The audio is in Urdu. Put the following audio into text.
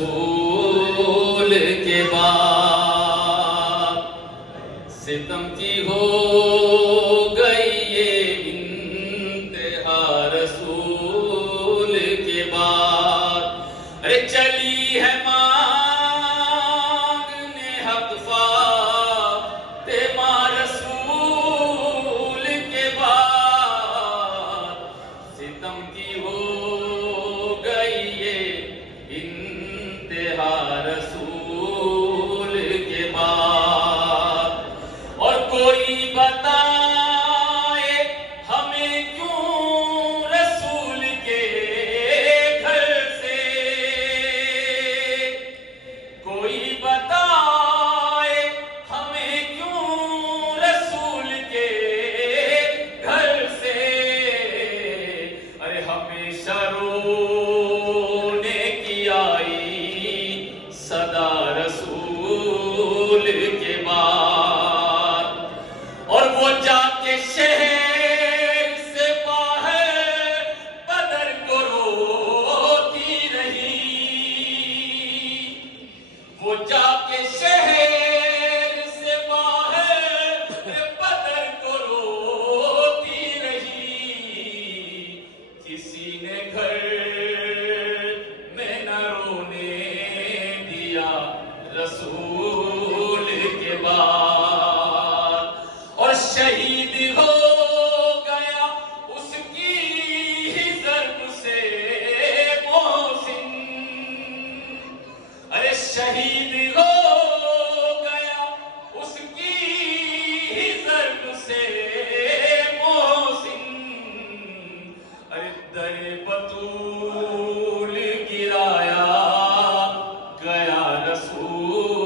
رسول کے بعد ستم کی ہو گئی یہ انتہا رسول کے بعد ارے چلی ہے مانگنے حق فاطمہ رسول کے بعد ستم کی ہو گئی یہ انتہا رسول کے بعد اور کوئی بتائے ہمیں کیوں رسول کے گھر سے کوئی بتائے ہمیں کیوں رسول کے گھر سے ارے ہمیشہ رونے کی آئی صدا رسول کے بعد اور وہ جا کے شہر سے باہر بدر کو روتی رہی وہ جا کے شہر سے باہر بدر کو روتی رہی کسی نے گھر میں نہ رونے دیا رسول کے بعد اور شہید ہو گیا اس کی ہی ضرب سے محسن ارے شہید ہو گیا اس کی ہی ضرب سے محسن ارے در بطول گرایا گیا رسول